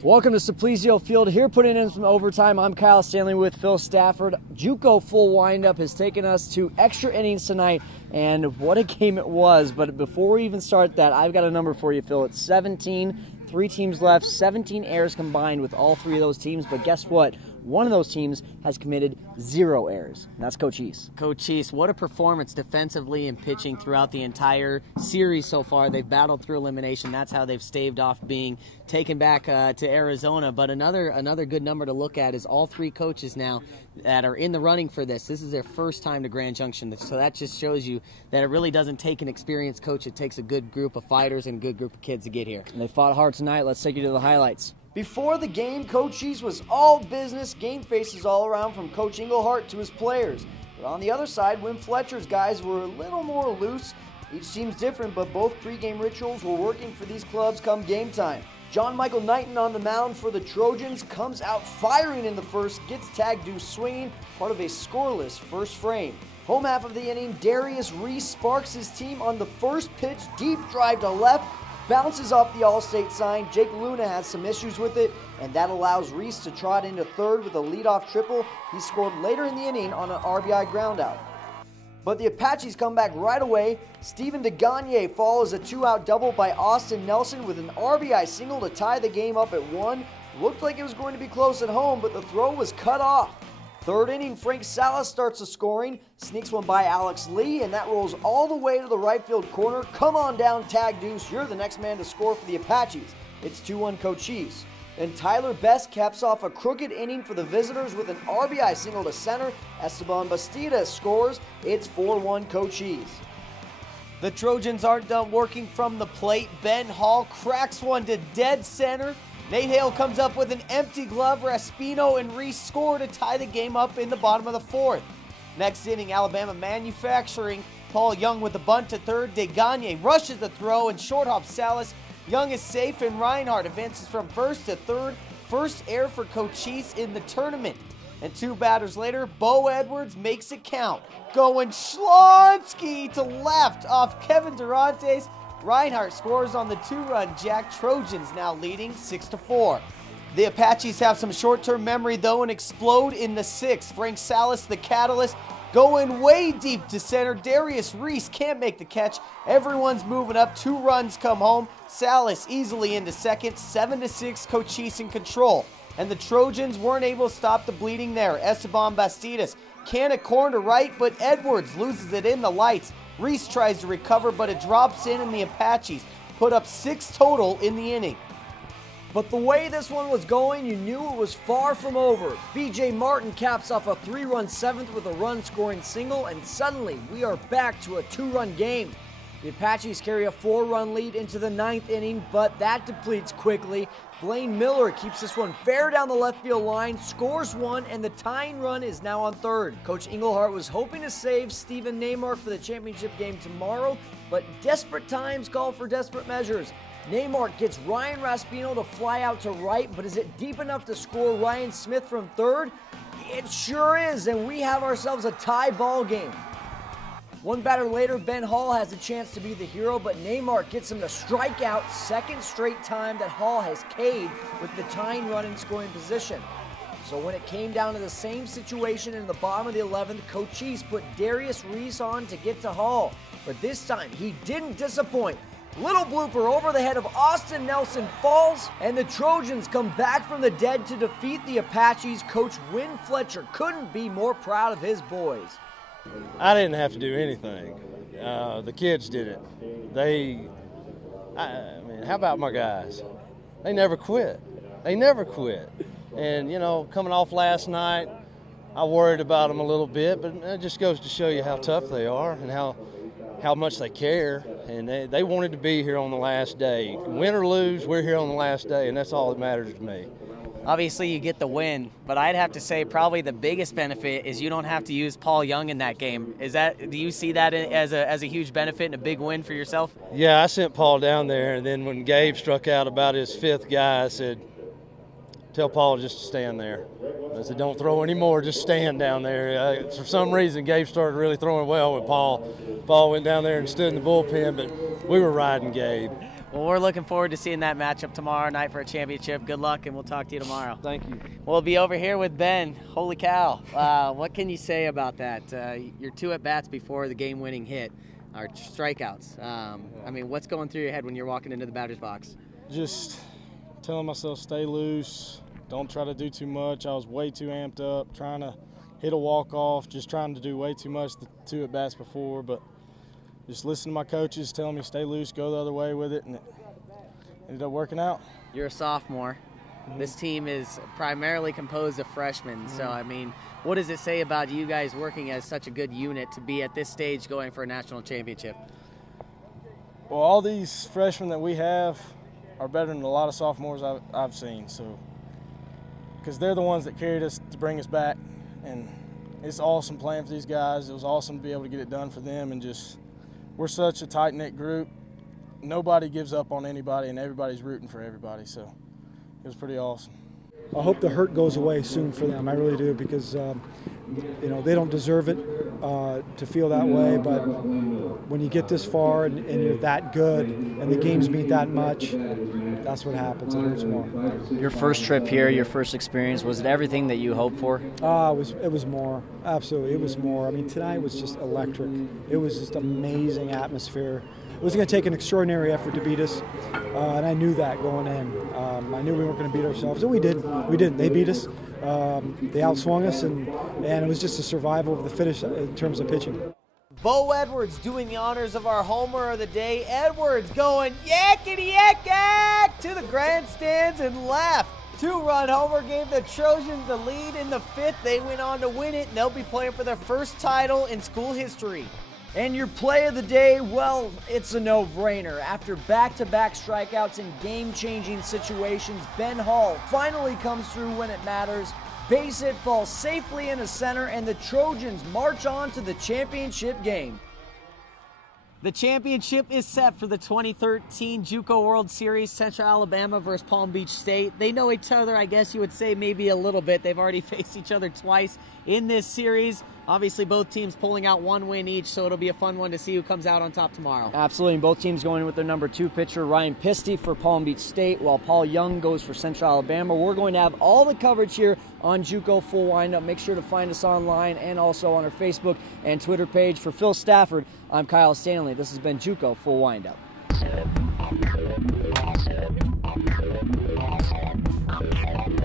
Welcome to Simplicio Field, here putting in some overtime. I'm Kyle Stanley with Phil Stafford. JUCO full windup has taken us to extra innings tonight, and what a game it was. But before we even start that, I've got a number for you, Phil. It's 17, 3 teams left, 17 errors combined with all 3 of those teams. But guess what? One of those teams has committed 0 errors, and that's Coach East. Coach East, what a performance defensively and pitching throughout the entire series so far. They've battled through elimination. That's how they've staved off being taken back to Arizona. But another good number to look at is all 3 coaches now that are in the running for this. This is their first time to Grand Junction, so that just shows you that it really doesn't take an experienced coach. It takes a good group of fighters and a good group of kids to get here. And they fought hard tonight. Let's take you to the highlights. Before the game, Coach East was all business, game faces all around from Coach Englehart to his players. But on the other side, Win Fletcher's guys were a little more loose. Each team's different, but both pregame rituals were working for these clubs come game time. John Michael Knighton on the mound for the Trojans comes out firing in the first, gets tag deuce swinging, part of a scoreless first frame. Home half of the inning, Darius Reese sparks his team on the first pitch, deep drive to left, bounces off the All-State sign. Jake Luna has some issues with it, and that allows Reese to trot into third with a leadoff triple. He scored later in the inning on an RBI groundout. But the Apaches come back right away. Steven DeGagne follows a 2-out double by Austin Nelson with an RBI single to tie the game up at 1. Looked like it was going to be close at home, but the throw was cut off. Third inning, Frank Salas starts the scoring, sneaks one by Alex Lee, and that rolls all the way to the right field corner. Come on down, Tag Deuce. You're the next man to score for the Apaches. It's 2-1 Coach East. Then Tyler Best caps off a crooked inning for the visitors with an RBI single to center. Esteban Bastida scores. It's 4-1 Coach East. The Trojans aren't done working from the plate. Ben Hall cracks one to dead center. Nate Hale comes up with an empty glove. Raspino and Reese score to tie the game up in the bottom of the 4th. Next inning, Alabama Manufacturing. Paul Young with the bunt to third. DeGagne rushes the throw and short hop Salas. Young is safe and Reinhardt advances from first to third. First error for Coach East in the tournament. And 2 batters later, Bo Edwards makes it count. Going Schlonsky to left off Kevin Durantes. Reinhardt scores on the 2-run jack. Trojans now leading 6-4. The Apaches have some short-term memory though and explode in the 6th. Frank Salas, the catalyst, going way deep to center. Darius Reese can't make the catch. Everyone's moving up. 2 runs come home. Salas easily into second. 7-6, Coach East in control. And the Trojans weren't able to stop the bleeding there. Esteban Bastidas can a corner to right, but Edwards loses it in the lights. Reese tries to recover, but it drops in, and the Apaches put up 6 total in the inning. But the way this one was going, you knew it was far from over. B.J. Martin caps off a 3-run 7th with a run-scoring single, and suddenly we are back to a 2-run game. The Apaches carry a 4-run lead into the 9th inning, but that depletes quickly. Blaine Miller keeps this one fair down the left field line, scores 1, and the tying run is now on third. Coach Englehart was hoping to save Stephen Neymar for the championship game tomorrow, but desperate times call for desperate measures. Neymar gets Ryan Raspino to fly out to right, but is it deep enough to score Ryan Smith from third? It sure is, and we have ourselves a tie ball game. 1 batter later, Ben Hall has a chance to be the hero, but Neymar gets him to strike out. 2nd straight time that Hall has K'd with the tying run in scoring position. So when it came down to the same situation in the bottom of the 11th, Coach East put Darius Reese on to get to Hall. But this time, he didn't disappoint. Little blooper over the head of Austin Nelson falls, and the Trojans come back from the dead to defeat the Apaches. Coach Win Fletcher couldn't be more proud of his boys. I didn't have to do anything. The kids did it. I mean, how about my guys? They never quit. They never quit. And, you know, coming off last night, I worried about them a little bit, but it just goes to show you how tough they are and how much they care. And they wanted to be here on the last day. Win or lose, we're here on the last day, and that's all that matters to me. Obviously, you get the win, but I'd have to say probably the biggest benefit is you don't have to use Paul Young in that game. Do you see that as a huge benefit and a big win for yourself? Yeah, I sent Paul down there, and then when Gabe struck out about his 5th guy, I said, tell Paul just to stand there. I said, don't throw anymore, just stand down there. For some reason, Gabe started really throwing well with Paul. Paul went down there and stood in the bullpen, but we were riding Gabe. Well, we're looking forward to seeing that matchup tomorrow night for a championship. Good luck, and we'll talk to you tomorrow. Thank you. We'll be over here with Ben. Holy cow. What can you say about that? Your 2 at-bats before the game-winning hit are strikeouts. I mean, what's going through your head when you're walking into the batter's box? Just telling myself stay loose, don't try to do too much. I was way too amped up, trying to hit a walk-off, just trying to do way too much the 2 at-bats before, but just listen to my coaches telling me stay loose, go the other way with it, and it ended up working out. You're a sophomore. This team is primarily composed of freshmen, so I mean, what does it say about you guys working as such a good unit to be at this stage going for a national championship? Well, all these freshmen that we have are better than a lot of sophomores I've seen, so because they're the ones that carried us to bring us back, and it's awesome playing for these guys. It was awesome to be able to get it done for them, and just we're such a tight-knit group. Nobody gives up on anybody, and everybody's rooting for everybody, so it was pretty awesome. I hope the hurt goes away soon for them. I really do, because they don't deserve it to feel that way. But when you get this far and you're that good, and the games mean that much, that's what happens. It hurts more. Your first trip here, your first experience, was it everything that you hoped for? It was more. Absolutely, it was more. I mean, tonight was just electric. It was just amazing atmosphere. It was going to take an extraordinary effort to beat us, and I knew that going in. I knew we weren't going to beat ourselves, and we did. We did. They beat us. They outswung us, and it was just a survival of the finish in terms of pitching. Bo Edwards doing the honors of our homer of the day. Edwards going yakety yak to the grandstands and left. 2-run homer gave the Trojans the lead in the 5th. They went on to win it, and they'll be playing for their first title in school history. And your play of the day, well, it's a no-brainer. After back-to-back strikeouts in game-changing situations, Ben Hall finally comes through when it matters. Base hit falls safely into center, and the Trojans march on to the championship game. The championship is set for the 2013 JUCO World Series, Central Alabama versus Palm Beach State. They know each other, I guess you would say, maybe a little bit. They've already faced each other twice in this series. Obviously, both teams pulling out 1 win each, so it'll be a fun one to see who comes out on top tomorrow. Absolutely, and both teams going with their number 2 pitcher, Ryan Pisty, for Palm Beach State, while Paul Young goes for Central Alabama. We're going to have all the coverage here on JUCO Full Windup. Make sure to find us online and also on our Facebook and Twitter page. For Phil Stafford, I'm Kyle Stanley. This has been JUCO Full Windup. Awesome.